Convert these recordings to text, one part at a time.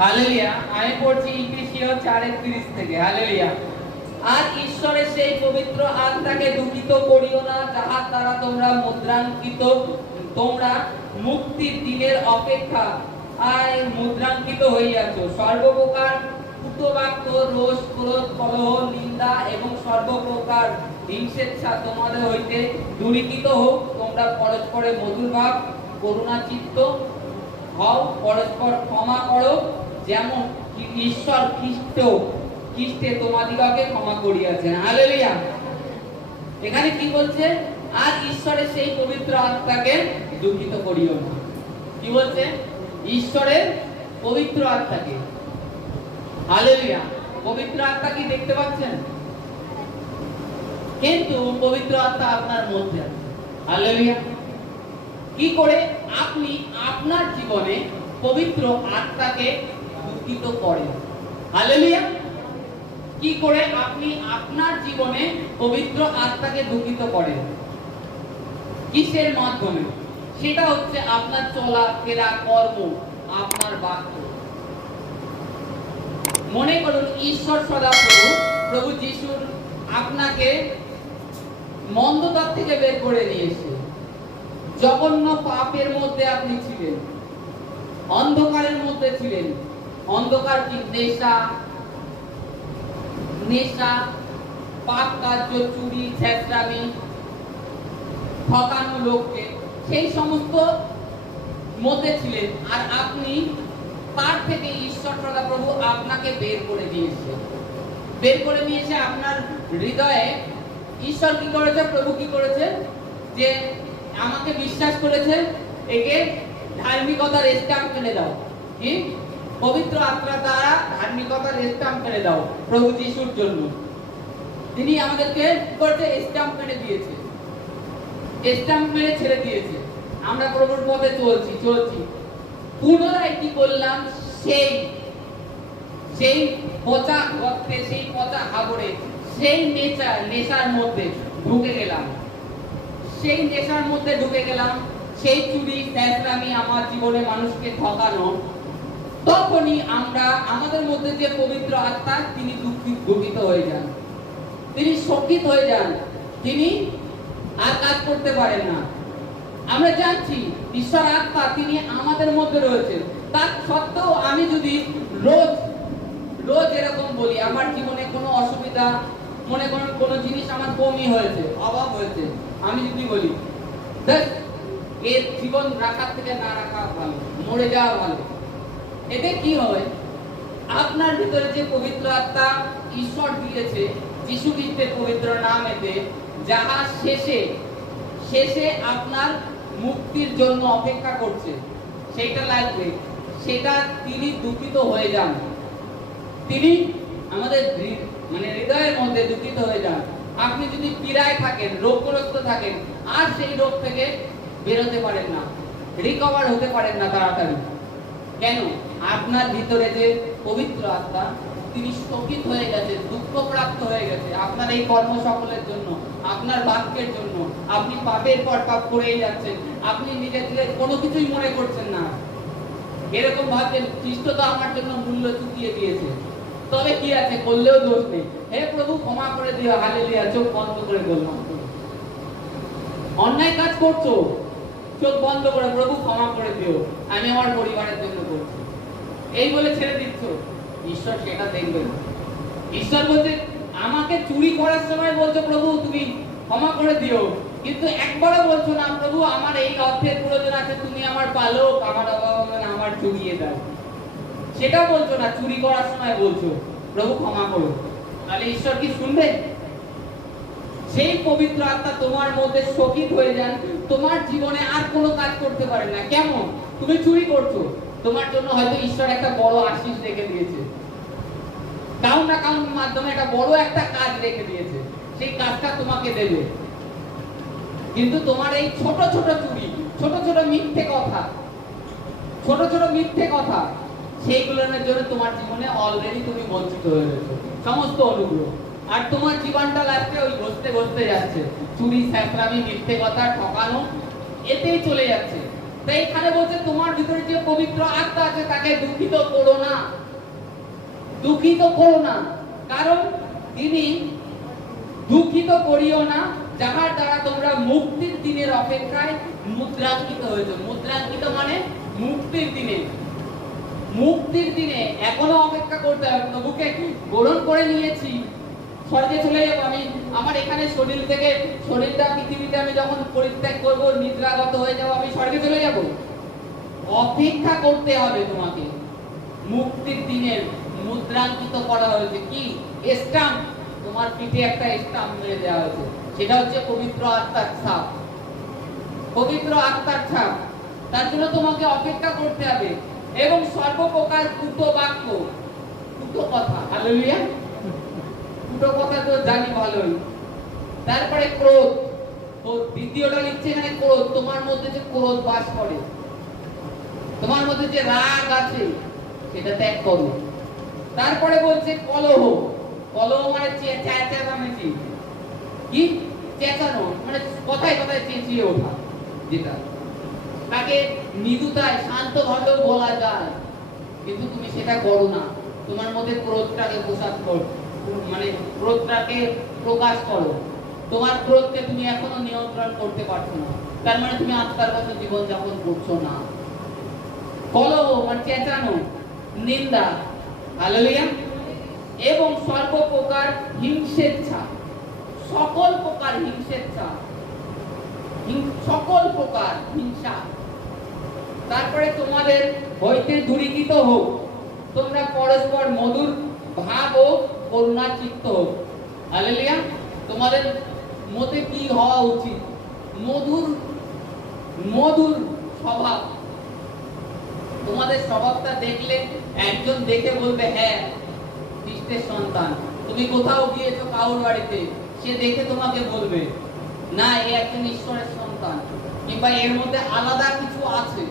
Hallelujah. আমি পড়ছি ইফিসীয় 4:30 থেকে। হালেলুয়া। আর ঈশ্বরের সেই পবিত্র আত্মাকে দুঃখিত করিও না, যাহার দ্বারা তোমরা মুক্তির দিনের অপেক্ষা মুদ্রাঙ্কিত হইয়াছ। সর্বপ্রকার কুতবাক্য, রোষ, ক্রোধ, কলহ, নিন্দা এবং সর্বপ্রকার হিংসেচ্ছা তোমাদের হইতে দূরীকৃত হোক। তোমরা পরস্পরে মধুর ভাব, করুণাচিত্ত হও, পরস্পর ক্ষমা করো, যেমন ঈশ্বর খ্রিস্টে তোমাদিগকে ক্ষমা করিয়াছেন। হালেলুয়া। এখানে কি বলছে? আর ঈশ্বরের সেই পবিত্র আত্মাকে দুঃখিত করিও না। কি বলছে? ঈশ্বরের পবিত্র আত্মাকে। হালেলুয়া। পবিত্র আত্মা কি দেখতে পাচ্ছেন? কিন্তু পবিত্র আত্মা আপনার মধ্যে আছে। হালেলুয়া। কি করে আপনি আপনার জীবনে পবিত্র আত্মাকে দুঃখিত করেন? হালেলুয়া। কি করে আপনি আপনার জীবনে পবিত্র আত্মাকে দুঃখিত করেন? কিসের মাধ্যমে? সেটা হচ্ছে আপনার চলাফেরা, কর্ম, আপনার বাক্য। মনে করুন ঈশ্বর প্রভু যিশুর আপনাকে মন্দতার থেকে বের করে নিয়েছে। জঘন্য পাপের মধ্যে আপনি ছিলেন, অন্ধকারের মধ্যে ছিলেন। অন্ধকার কি? নেশা, পাপ কার্য, চুরি, ছেঁচড়ামি, ঠকানো লোককে, সেই সমস্ত মধ্যে ছিলেন। আর আপনি তার থেকে ঈশ্বর প্রভু আপনাকে বের করে নিয়েছে আপনার হৃদয়ে। ঈশ্বর কি করেছে? প্রভু কি করেছে? যে আমাকে বিশ্বাস করেছে, একে ধার্মিকতার স্ট্যাম্প মেরে দাও। কি? পবিত্র আত্মার দ্বারা ধার্মিকতার স্ট্যাম্প মেরে দাও প্রভু যিশুর জন্য। তিনি আমাদেরকে স্ট্যাম্প মেরে দিয়েছে, স্ট্যাম্প মেরে ছেড়ে দিয়েছে। আমরা প্রভুর পথে চলছি। পুনরায় কি করলাম? সেই পচা গর্তে, সেই পচা হাবরে, সেই নেশার মধ্যে ঢুকে গেলাম। সেই চুরি, ছেঁচড়ামি, আমার জীবনে মানুষকে ঠকানো। তখনই আমরা আমাদের মধ্যে যে পবিত্র আত্মা, তিনি দুঃখিত হয়ে যান, তিনি শোকিত হয়ে যান, তিনি আর কাজ করতে পারেন না। আমরা জানছি ঈশ্বর আত্মা, তিনি আমাদের মধ্যে রয়েছে। তার সত্ত্বেও আমি যদি রোজ এরকম বলি, আমার জীবনে কোনো অসুবিধা, মনে করেন কোনো জিনিস আমার কমই হয়েছে, অভাব হয়েছে, আমি যদি বলি এর জীবন রাখার থেকে না রাখা ভালো, মরে যাওয়া ভালো, এতে কি হয়? আপনার ভিতরে যে পবিত্র আত্মা ঈশ্বর দিয়েছে, যিশু খ্রিস্টের পবিত্র নামেতে, যাহা শেষে আপনার মুক্তির জন্য অপেক্ষা করছে, সেটা লাগবে, সেটা তিনি দুঃখিত হয়ে যান। তিনি আমাদের হৃদয়ের মধ্যে দুঃখিত হয়ে যান। আপনি যদি পীড়ায় থাকেন, রোগগ্রস্ত থাকেন, আর সেই রোগ থেকে বেরোতে পারেন না, রিকভার হতে পারেন না তাড়াতাড়ি। কেন? আপনার ভিতরে যে পবিত্র আত্মা, তিনি শোকিত হয়ে গেছে, দুঃখপ্রাপ্ত হয়ে গেছে আপনার এই কর্ম সকলের জন্য, আপনার বাক্যের জন্য। আপনি পাপের পর পাপ করেই যাচ্ছেন, আপনি নিজের কোনো কিছুই মনে করছেন না। এরকম ভাবছেন খ্রিস্ট তো আমার জন্য মূল্য চুকিয়ে দিয়েছে, তবে কি আছে, করলেও দোষ নেই। হে প্রভু ক্ষমা করে দিও। হালেলুয়া। চোখ বন্ধ করে বললাম, অন্যায় কাজ করছো, চোখ বন্ধ করে প্রভু ক্ষমা করে দিও, আমি আমার পরিবারের জন্য করছি, এই বলে ছেড়ে দিচ্ছ। ঈশ্বর সেটা দেখবেন। ঈশ্বর বলছে, আমাকে চুরি করার সময় বলছো প্রভু তুমি ক্ষমা করে দিও, কিন্তু একবারও বলছো না প্রভু আমার এই অর্থের প্রয়োজন আছে, তুমি আমার পালক, আমার অভাব আমার জুগিয়ে দাও। সেটা বলছো না, চুরি করার সময় বলছো প্রভু ক্ষমা করো। তাহলে ঈশ্বর কি শুনবে? সেই পবিত্র আত্মা তোমার মধ্যে শোকিত হয়ে যান, তোমার জীবনে আর কোনো কাজ করতে পারে না। কেমন? তুমি চুরি করছো, তোমার জন্য হয়তো ঈশ্বর একটা বড় আশীষ রেখে দিয়েছে, কারণ না কারণ মাধ্যমে একটা বড় একটা কাজ রেখে দিয়েছে, সেই কাজটা তোমাকে দেবে। কিন্তু তোমার এই ছোট ছোট চুরি, ছোট ছোট মিথ্যে কথা, সেইগুলোর জন্য তোমার জীবনে অলরেডি তুমি বঞ্চিত হয়ে গেছো সমস্ত অনুগ্রহ। আর তোমার জীবনটা লাস্টে ওই ঘষতে যাচ্ছে, চুরি, ছেঁচড়ামি, মিথ্যে কথা, ঠকানো, এতেই চলে যাচ্ছে। তো এখানে বলছে তোমার ভিতরে যে পবিত্র আত্মা আছে তাকে দুঃখিত করো না, দুঃখিত করো না। কারণ তিনি দুঃখিত করিও না, যাহার দ্বারা তোমরা মুক্তির দিনের অপেক্ষায় মুদ্রাঙ্কিত হয়েছে। মুদ্রাঙ্কিত মানে মুক্তির দিনে, মুক্তির দিনে এখনো অপেক্ষা করতে হবে। প্রভুকে গ্রহণ করে নিয়েছি, স্বর্গে চলে যাবো আমি। আমার এখানে শরীর থেকে, শরীরটা পৃথিবীতে আমি যখন পরিত্যাগ করব, নিদ্রাগত হয়ে যাব, আমি স্বর্গে চলে যাব। অপেক্ষা করতে হবে তোমাকে। মুক্তির দিনের মুদ্রাঙ্কিত করা হয়েছে, কি স্ট্যাম্প, তোমার পিঠে একটা স্ট্যাম্প মেরে দেওয়া হয়েছে, সেটা হচ্ছে পবিত্র আত্মার ছাপ। পবিত্র আত্মার ছাপ, তার জন্য তোমাকে অপেক্ষা করতে হবে। এবং সর্বপ্রকার কুটো বাক্য, কুটো কথা, হালেলুয়া, কুটো কথা তো জানি ভালোই। তারপরে ক্রোধ, তো দ্বিতীয়টা লিখছে এখানে ক্রোধ, তোমার মধ্যে যে ক্রোধ বাস করে, তোমার মধ্যে যে রাগ আছে সেটা ত্যাগ করো। তারপরে বলছে কলহ, কলহ মানে চেঁচামেচি, কি চেঁচানো মানে কথায় কথায় চেঁচিয়ে ওঠা, যেটা তাকে মৃদুতায় শান্ত ভাবেও বলা যায়, কিন্তু তুমি সেটা করো না। তোমার মধ্যে ক্রোধটাকে প্রকাশ করো, মানে ক্রোধটাকে প্রকাশ করো। তোমার ক্রোধকে তুমি এখনো নিয়ন্ত্রণ করতে পারছো না, তার মানে তুমি আত্মার মতো জীবন যাপন করছো না। কলহ মানে চেঁচানো, নিন্দা, হালেলুয়া। এবং সর্বপ্রকার হিংসেচ্ছা, সকল প্রকার হিংসেচ্ছা, সকল প্রকার হিংসা। তারপরে তোমাদের হইতে দূরীকৃত হোক, তোমরা পরস্পর মধুর ভাব ও করুণা চিত্ত হোক। হালেলুয়া। তোমাদের মতে কি হওয়া উচিত? মধুর, মধুর স্বভাব। তোমাদের স্বভাবটা দেখলে একজন দেখে বলবে হ্যাঁ খ্রিস্টের সন্তান। তুমি কোথাও গিয়েছো কাউর বাড়িতে, সে দেখে তোমাকে বলবে না এ একজন ঈশ্বরের সন্তান, কিংবা এর মধ্যে আলাদা কিছু আছে।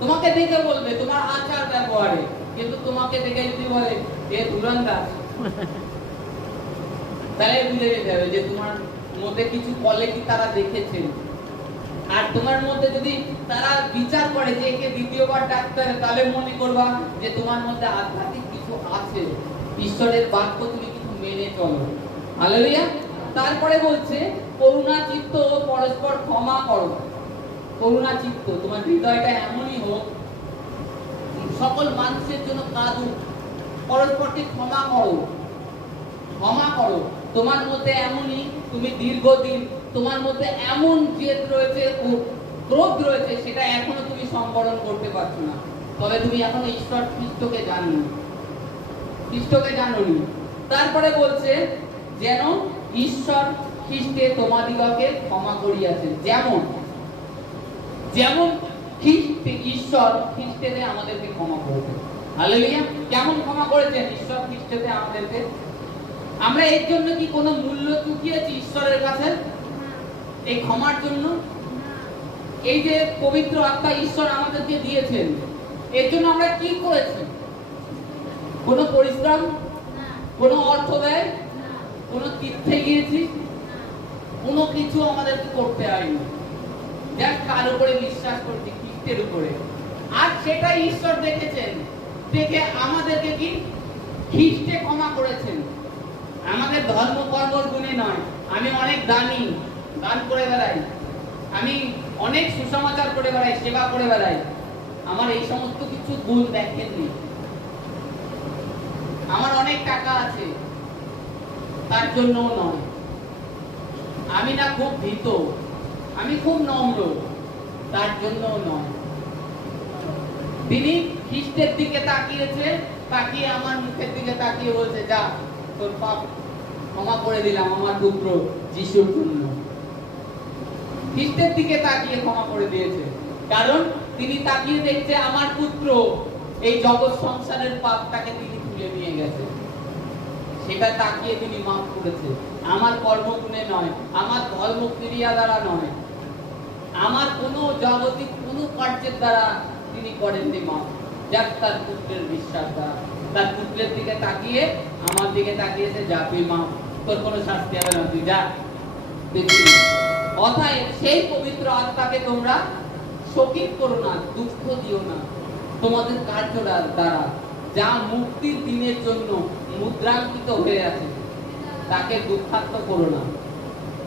তোমাকে দেখে বলবে তোমার আচার ব্যবহারে, কিন্তু তোমাকে দেখে যদি বলে এ ধুরন্ধর, তাহলে বুঝে যেতে হবে যে তোমার মধ্যে কিছু কোয়ালিটি তারা দেখেছেন। আর তোমার মধ্যে যদি তারা বিচার করে যে একে দ্বিতীয়বার ডাকতে হবে, তাহলে মনে করবা যে তোমার মধ্যে আধ্যাত্মিক কিছু আছে, ঈশ্বরের বাক্য তুমি কিছু মেনে চলো। হালেলুয়া। তারপরে বলছে করুণা চিত্ত ও পরস্পর ক্ষমা করো। করুণা চিত্ত, তোমার হৃদয়টা এমনই হোক, সকল মানুষের জন্য কাঁদুক, পরস্পরকে ক্ষমা করো, ক্ষমা করো। তোমার মধ্যে এমনই, তুমি দীর্ঘদিন তোমার মধ্যে এমন জেদ রয়েছে, ক্রোধ রয়েছে, সেটা এখনো তুমি সম্বরণ করতে পারছো না। তবে তুমি এখনো ঈশ্বর খ্রিস্টকে জানোনি, খ্রিস্টকে জানোনি। তারপরে বলছে যেন ঈশ্বর খ্রিস্টে তোমাদিগকে ক্ষমা করিয়াছে, যেমন যেমন খ্রিস্টে, ঈশ্বর খ্রিস্টেতে আমাদেরকে ক্ষমা করেছে। হালেলুয়া। কেমন ক্ষমা করেছেন ঈশ্বর খ্রিস্টেতে আমাদেরকে? আমরা এর জন্য কি কোনো মূল্য চুকিয়েছি ঈশ্বরের কাছে এই ক্ষমার জন্য? এই যে পবিত্র আত্মা ঈশ্বর আমাদেরকে দিয়েছেন, এর জন্য আমরা কি করেছি? কোনো পরিশ্রম, কোনো অর্থ ব্যয়, কোনো তীর্থে গিয়েছি, কোনো কিছু আমাদেরকে করতে হয়নি। যার কার উপরে বিশ্বাস করছি, খ্রিস্টের উপরে। আর সেটা ঈশ্বর দেখেছেন, দেখে আমাদেরকে কি খ্রিস্টে ক্ষমা করেছেন। আমাদের ধর্ম কর্মর গুণে নয়। আমি অনেক দানি, দান করে বেড়াই, আমি অনেক সুসমাচার করে বেড়াই, সেবা করে বেড়াই, আমার এই সমস্ত কিছু গুণ দেখেননি। আমার অনেক টাকা আছে, তার জন্য নয়। আমি না খুব ভীত, আমি খুব নম্র, তার জন্য নয়। তিনি খ্রিস্টের দিকে তাকিয়েছে, তাকিয়ে আমার মুখের দিকে তাকিয়ে বলছে যা তোর পাপ ক্ষমা করে দিলাম আমার পুত্র যিশুর জন্য। খ্রিস্টের দিকে তাকিয়ে ক্ষমা করে দিয়েছে, কারণ তিনি তাকিয়ে দেখছে আমার পুত্র এই জগৎ সংসারের পাপটাকে তিনি তুলে নিয়ে গেছে, সেটা তাকিয়ে তিনি মাফ করেছে। আমার কর্মগুণে নয়, আমার ধর্মক্রিয়া দ্বারা নয়, আমার কোনো জাগতিক কোনো কার্যের দ্বারা তিনি করেননি মাফ, যাক তার পুত্রের বিশ্বাস দ্বারা। তার পুত্রের দিকে তাকিয়ে আমার দিকে তাকিয়েছে, যা তুই মাফ, তোর কোনো শাস্তি হবে না, তুই যা। অতএব সেই পবিত্র আত্মাকে তোমরা শোকিত করো না, দুঃখ দিও না। তোমাদের কার্যটা দ্বারা যা মুক্তির দিনের জন্য মুদ্রাঙ্কিত হয়ে আছে তাকে দুঃখাক্ত করো না।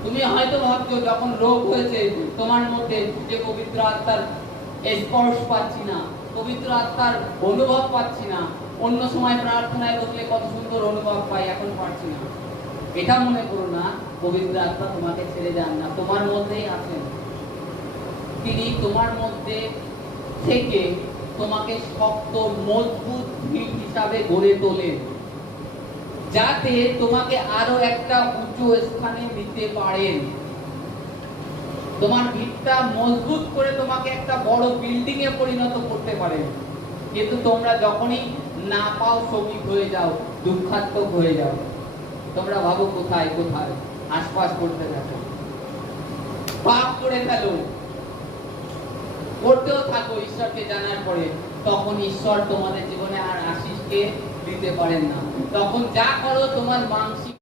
তুমি হয়তো ভাবছো যখন রোগ হয়েছে তোমার মধ্যে যে পবিত্র আত্মার স্পর্শ পাচ্ছি না, পবিত্র আত্মার অনুভব পাচ্ছি না, অন্য সময় প্রার্থনায় বসলে কত সুন্দর অনুভব পাই, এখন পাচ্ছি না, এটা মনে করো না। পবিত্র আত্মা তোমাকে ছেড়ে যান না, তোমার মধ্যেই আছেন। তিনি তোমার মধ্যে থেকে তোমাকে শক্ত মজবুত ভিত হিসাবে গড়ে তোলেন, যাতে তোমাকে আরো একটা উঁচু স্থানে নিতে পারেন। তোমার ভিতটা মজবুত করে তোমাকে একটা বড় বিল্ডিং এ পরিণত করতে পারেন। কিন্তু তোমরা যখনই না পাও, শ্রমিক হয়ে যাও, দুঃখাত্মক হয়ে যাও। তোমরা ভাবো কোথায় কোথায়, আশপাশ করতে থাকো, পাপ করে ফেলো, করতেও থাকো ঈশ্বরকে জানার পরে। তখন ঈশ্বর তোমাদের জীবনে আর আশিসকে দিতে পারেন না। তখন যা করো তোমার মানসিক